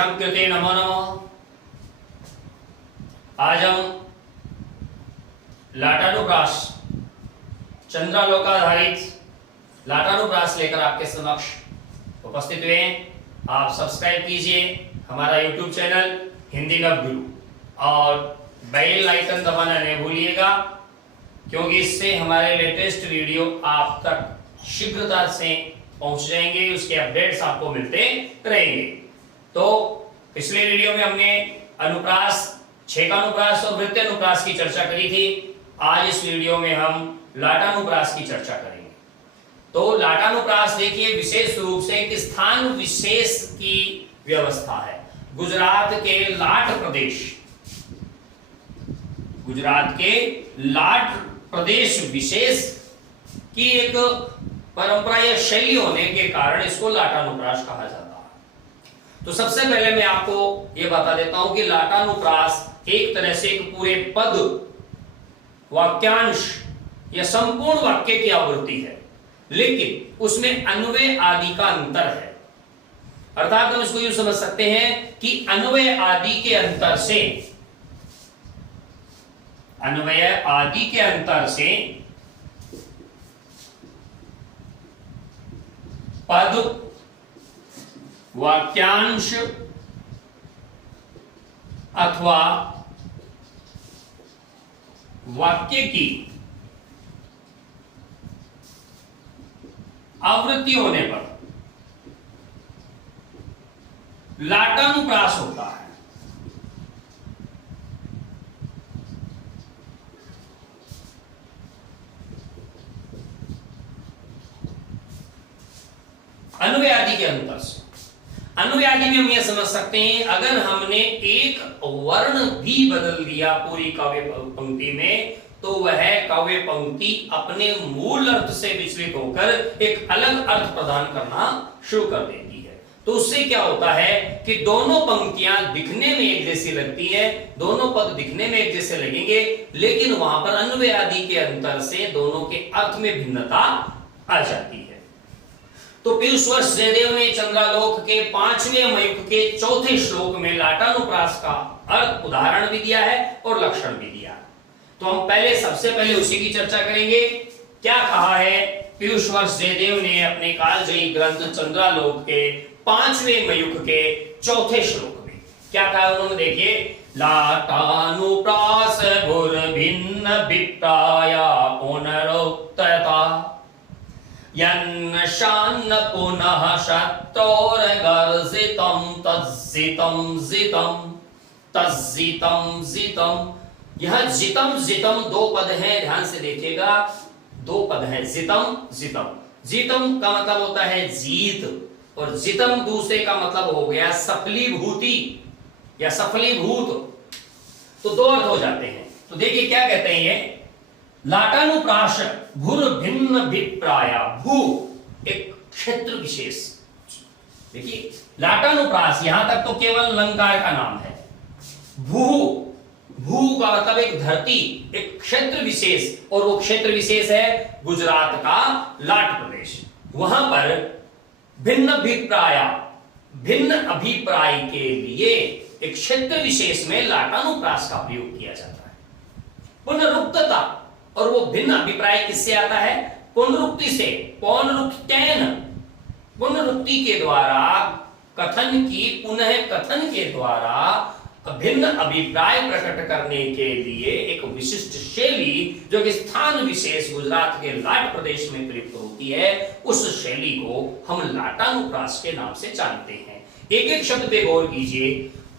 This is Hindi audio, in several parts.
सर्वेषां कृते नमो नमः। आज हम लाटानुप्रास चंद्रालोकाधारित लाटानुप्रास लेकर आपके समक्ष उपस्थित हुए हैं। आप सब्सक्राइब कीजिए हमारा YouTube चैनल हिंदी नवगुरु और बेल आइकन दबाना नहीं भूलिएगा, क्योंकि इससे हमारे लेटेस्ट वीडियो आप तक शीघ्रता से पहुंच जाएंगे, उसके अपडेट्स आपको मिलते रहेंगे। तो पिछले वीडियो में हमने अनुप्रास, छेकानुप्रास और वृत्तानुप्रास की चर्चा करी थी। आज इस वीडियो में हम लाटानुप्रास की चर्चा करेंगे। तो लाटानुप्रास देखिए, विशेष रूप से एक स्थान विशेष की व्यवस्था है। गुजरात के लाट प्रदेश, गुजरात के लाट प्रदेश विशेष की एक परंपरा या शैली होने के कारण इसको लाटानुप्रास कहा जाता है। तो सबसे पहले मैं आपको यह बता देता हूं कि लाटानुप्रास एक तरह से एक पूरे पद, वाक्यांश या संपूर्ण वाक्य की आवृत्ति है, लेकिन उसमें अन्वय आदि का अंतर है। अर्थात हम इसको यूं समझ सकते हैं कि अन्वय आदि के अंतर से, अन्वय आदि के अंतर से पद, वाक्यांश अथवा वाक्य की आवृत्ति होने पर लाटानुप्रास होता है। अन्वय आदि के अंतर से, अन्वय आदि में हम यह समझ सकते हैं, अगर हमने एक वर्ण भी बदल दिया पूरी काव्य पंक्ति में, तो वह काव्य पंक्ति अपने मूल अर्थ से विचलित होकर एक अलग अर्थ प्रदान करना शुरू कर देती है। तो उससे क्या होता है कि दोनों पंक्तियां दिखने में एक जैसी लगती है, दोनों पद दिखने में एक जैसे लगेंगे, लेकिन वहां पर अन्वय आदि के अंतर से दोनों के अर्थ में भिन्नता आ जाती है। तो पीयूष वर्ष जयदेव ने चंद्रालोक के 5वें मयूख के 4थे श्लोक में लाटानुप्रास का अर्थ उदाहरण भी दिया है और लक्षण भी दिया है। तो हम सबसे पहले उसी की चर्चा करेंगे। क्या कहा है पीयूष वर्ष जयदेव ने अपने कालजयी ग्रंथ चंद्रालोक के 5वें मयूख के 4थे श्लोक में? क्या कहा उन्होंने, देखिए, लाटानुप्रास भुर भिन्न विप्राया पुनरुक्तता यन्नशान्न पुनः शत्रोर्गर्जितं तज्जितं जितं तज्जितं जितं। यह जितम जितम दो पद हैं, ध्यान से देखिएगा, दो पद हैं, जितम जितम। जितम का मतलब होता है जीत, और जितम दूसरे का मतलब हो गया सफलीभूति या सफलीभूत। तो दो अर्थ हो जाते हैं। तो देखिए क्या कहते हैं ये, लाटानुप्रास भूर भिन्न विप्राया, भू एक क्षेत्र विशेष। देखिए लाटानुप्रास, यहां तक तो केवल अलंकार का नाम है। भू, भू का मतलब एक धरती, एक क्षेत्र विशेष, और वो क्षेत्र विशेष है गुजरात का लाट प्रदेश। वहां पर भिन्न अभिप्राया, भिन्न अभिप्राय के लिए एक क्षेत्र विशेष में लाटानुप्रास का प्रयोग किया जाता है। पुनरुक्तता, और वो भिन्न अभिप्राय किससे आता है? पुनरुक्ति से, पौनरुक्तेन, पुनरुक्ति के द्वारा, कथन की पुनः कथन के द्वारा भिन्न अभिप्राय प्रकट करने के लिए एक विशिष्ट शैली जो कि स्थान विशेष गुजरात के लाट प्रदेश में प्रयुक्त होती है, उस शैली को हम लाटानुप्रास के नाम से जानते हैं। एक एक शब्द पे गौर कीजिए।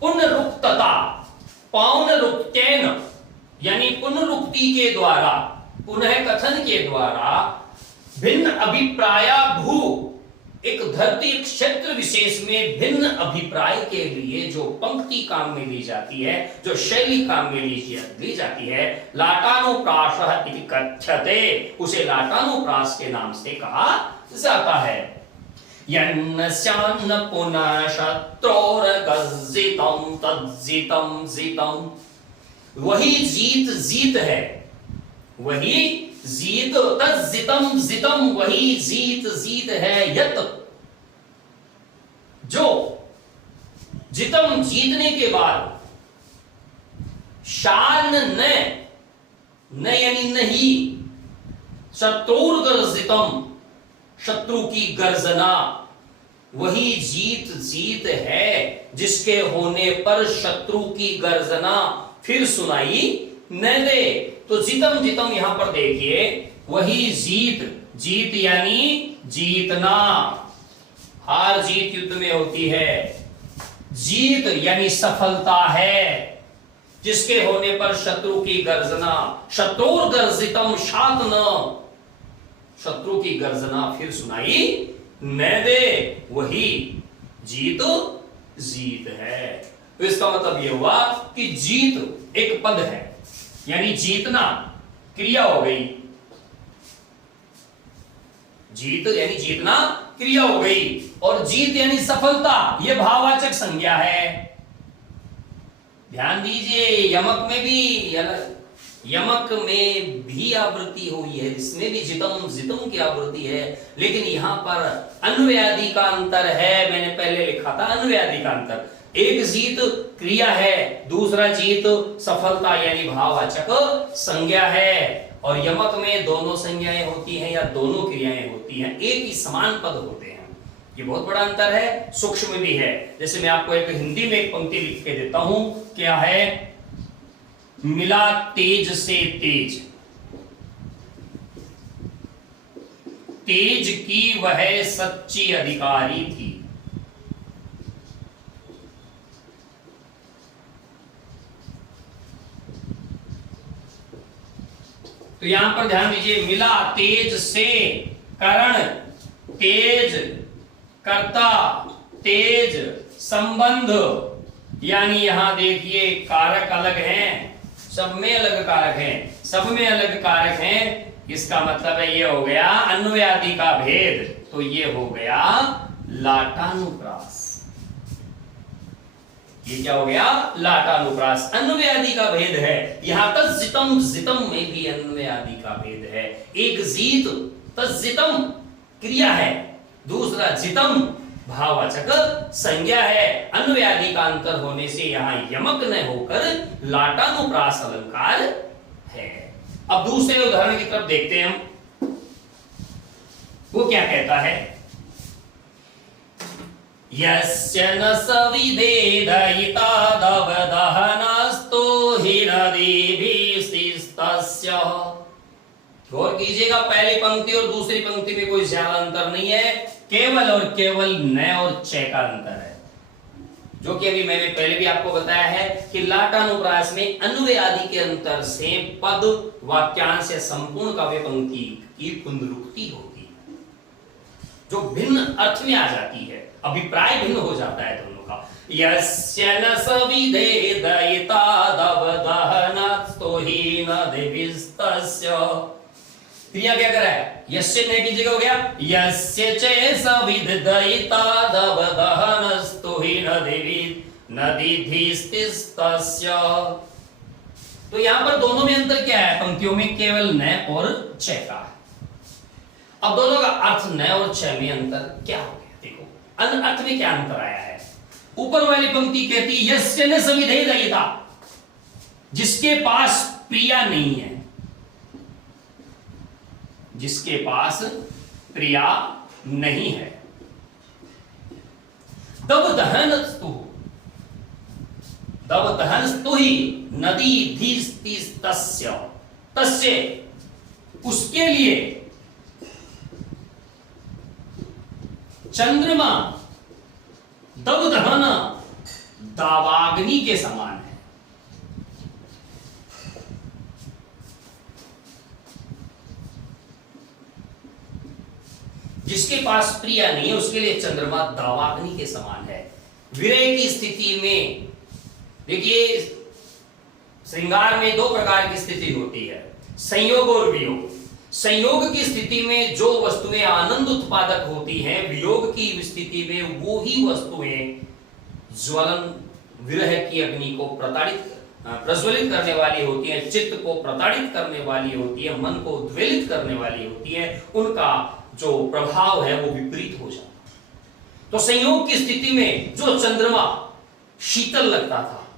पुनरुक्तता, पौनरुक्तेन, यानी पुनरुक्ति के द्वारा, पुनः कथन के द्वारा, भिन्न अभिप्राया भू, एक धरती क्षेत्र विशेष में भिन्न अभिप्राय के लिए जो पंक्ति काम में ली जाती है, जो शैली काम में ली जाती है, लाटानुप्रास इति कथ्यते, उसे लाटानुप्रास के नाम से कहा जाता है। यन्नस्यान्न पुनः शत्रोर्गर्जितं तज्जितं जितं, वही जीत जीत है, वही जीत, तज्जितं जितं, वही जीत जीत है, यत जो जितम जीतने के बाद, शान न यानी नहीं, शत्रुर्गर्जितम शत्रु की गर्जना, वही जीत है जिसके होने पर शत्रु की गर्जना फिर सुनाई न दे। तो जितम जितम यहां पर देखिए, वही जीत यानी जीतना, हार जीत युद्ध में होती है। जीत यानी सफलता है जिसके होने पर शत्रु की गर्जना, शत्रुर्गर्जितम शातन, शत्रु की गर्जना फिर सुनाई न दे, वही जीत है। तो इसका मतलब यह हुआ कि जीत एक पद है, यानी जीतना क्रिया हो गई, जीत यानी जीतना क्रिया हो गई, और जीत यानी सफलता, यह भाववाचक संज्ञा है। ध्यान दीजिए, यमक में भी आवृत्ति हुई है, इसमें भी जितम की आवृत्ति है, लेकिन यहां पर अन्वयादि का अंतर है। मैंने पहले लिखा था अन्वयादि का अंतर, एक जीत क्रिया है, दूसरा जीत सफलता यानी भाववाचक संज्ञा है। और यमक में दोनों संज्ञाएं होती हैं या दोनों क्रियाएं होती हैं, एक ही समान पद होते हैं। ये बहुत बड़ा अंतर है, सूक्ष्म भी है। जैसे मैं आपको एक हिंदी में एक पंक्ति लिख के देता हूं, क्या है? मिला तेज से तेज, तेज की वह सच्ची अधिकारी थी। तो यहां पर ध्यान दीजिए, मिला तेज से, करण तेज, कर्ता तेज, संबंध, यानी यहां देखिए कारक अलग हैं, सब में अलग कारक हैं, सब में अलग कारक हैं। इसका मतलब है ये हो गया अन्वयादि का भेद, तो ये हो गया लाटानुप्रास। ये क्या हो गया? लाटानुप्रास, अन्वयादि का भेद है। यहां तज्जितम, जितम में भी अन्वयादि का भेद है। एक जीत तज्जितम क्रिया है, दूसरा जितम भाववाचक संज्ञा है। अन्वयादि का अंतर होने से यहां यमक न होकर लाटानुप्रास अलंकार है। अब दूसरे उदाहरण की तरफ देखते हैं हम, वो क्या कहता है? यस्य न सविधेदयिता दवदहनस्तो हि नदीभिस्तस्य। गौर कीजिएगा, पहली पंक्ति और दूसरी पंक्ति में कोई ज्यादा अंतर नहीं है, केवल और केवल न और च का अंतर है, जो कि अभी मैंने पहले भी आपको बताया है कि लाटानुप्रास में अन्वयादि के अंतर से पद, वाक्यांश या संपूर्ण काव्य पंक्ति की पुनरुक्ति होती है, जो भिन्न अर्थ में आ जाती है, अभिप्राय भिन्न हो जाता है दोनों का। यस्य न सविधेदयिता दवदहनस्तो हि नदीभिस्तस्य। क्रिया क्या कर रहा है? यस्य न कीजिएगा, हो गया यस्य च सविधेदयिता दवदहनस्तो हि नदीभिस्तस्य। तो यहां पर दोनों में अंतर क्या है? पंक्तियों में केवल न और च का है। अब दोनों का अर्थ न और च में अंतर क्या हो गया? देखो अर्थ में क्या अंतर आया है। ऊपर वाली पंक्ति कहती है यस्य न सविधेदयिता, जिसके पास प्रिया नहीं है, जिसके पास प्रिया नहीं है। दवदहनस्तु, दवदहनस्तु ही नदीभिस्तस्य, तस्य उसके लिए चंद्रमा दवदहन दावाग्नि के समान है। जिसके पास प्रिया नहीं है उसके लिए चंद्रमा दावाग्नि के समान है। विरह की स्थिति में देखिए, श्रृंगार में दो प्रकार की स्थिति होती है, संयोग और वियोग। संयोग की स्थिति में जो वस्तुएं आनंद उत्पादक होती हैं, वियोग की स्थिति में वो ही वस्तुएं ज्वलन, विरह की अग्नि को प्रज्वलित करने वाली होती हैं, चित्त को प्रताड़ित करने वाली होती है, मन को उद्वेलित करने वाली होती है, उनका जो प्रभाव है वो विपरीत हो जाता है। तो संयोग की स्थिति में जो चंद्रमा शीतल लगता था,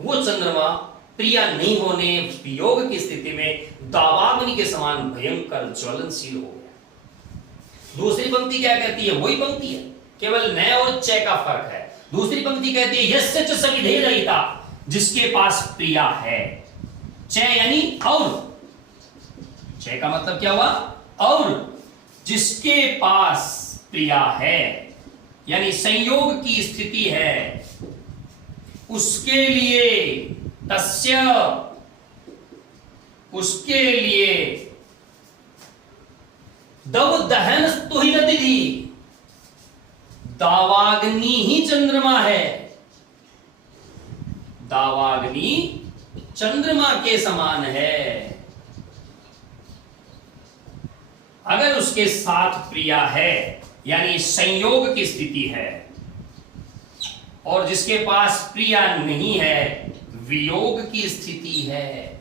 वो चंद्रमा प्रिया नहीं होने, वियोग की स्थिति में दावाग्नि के समान भयंकर ज्वलनशील हो गया। दूसरी पंक्ति क्या कहती है? वही पंक्ति है, केवल न और च का फर्क है। दूसरी पंक्ति कहती है यस्य च सविधे रहिता, जिसके पास प्रिया है। च यानी और, च का मतलब क्या हुआ? और, जिसके पास प्रिया है, यानी संयोग की स्थिति है, उसके लिए, तस्य, उसके लिए दव दहन स्तुहिनतिथि, दावाग्नि ही चंद्रमा है। दावाग्नि चंद्रमा के समान है। अगर उसके साथ प्रिया है, यानी संयोग की स्थिति है, और जिसके पास प्रिया नहीं है, वियोग की स्थिति है।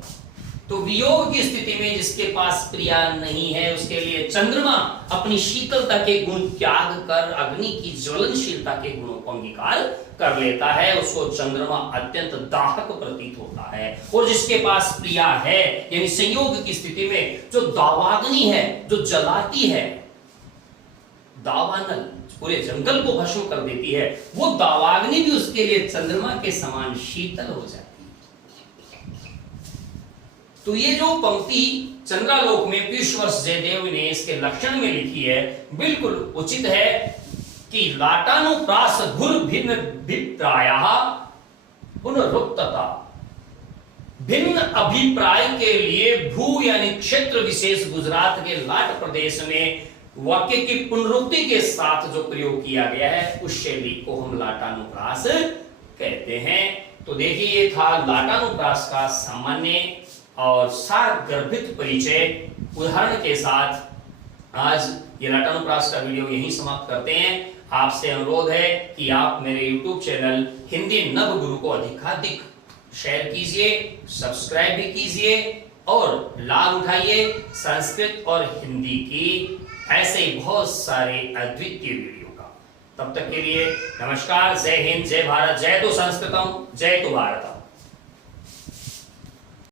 तो वियोग की स्थिति में जिसके पास प्रिया नहीं है, उसके लिए चंद्रमा अपनी शीतलता के गुण त्याग कर अग्नि की ज्वलनशीलता के गुणों को अंगीकार कर लेता है। उसको चंद्रमा अत्यंत दाहक प्रतीत होता है। और जिसके पास प्रिया है, यानी संयोग की स्थिति में जो दावाग्नि है, जो जलाती है, दावानल पूरे जंगल को भस्म कर देती है, वो दावाग्नि भी उसके लिए चंद्रमा के समान शीतल हो जाती है। तो ये जो पंक्ति चंद्रालोक में पीयूषवर्ष जयदेव ने इसके लक्षण में लिखी है, बिल्कुल उचित है कि लाटानुप्रास गुर भिन्न भिप्रायः पुनरुक्तता। भिन्न अभिप्राय के लिए भू यानी क्षेत्र विशेष गुजरात के लाट प्रदेश में वाक्य की पुनरुक्ति के साथ जो प्रयोग किया गया है, उस शैली को हम लाटानुप्रास कहते हैं। तो देखिए, ये था लाटानुप्रास का सामान्य और सार गर्भित परिचय। उदाहरण के साथ आज ये लाटानुप्रास का वीडियो यहीं समाप्त करते हैं। आपसे अनुरोध है कि आप मेरे YouTube चैनल हिंदी नव गुरु को अधिकाधिक शेयर कीजिए, सब्सक्राइब भी कीजिए और लाभ उठाइए संस्कृत और हिंदी की ऐसे ही बहुत सारे अद्वितीय वीडियो का। तब तक के लिए नमस्कार, जय हिंद, जय भारत, जय तो संस्कृतम, जय तो भारतम।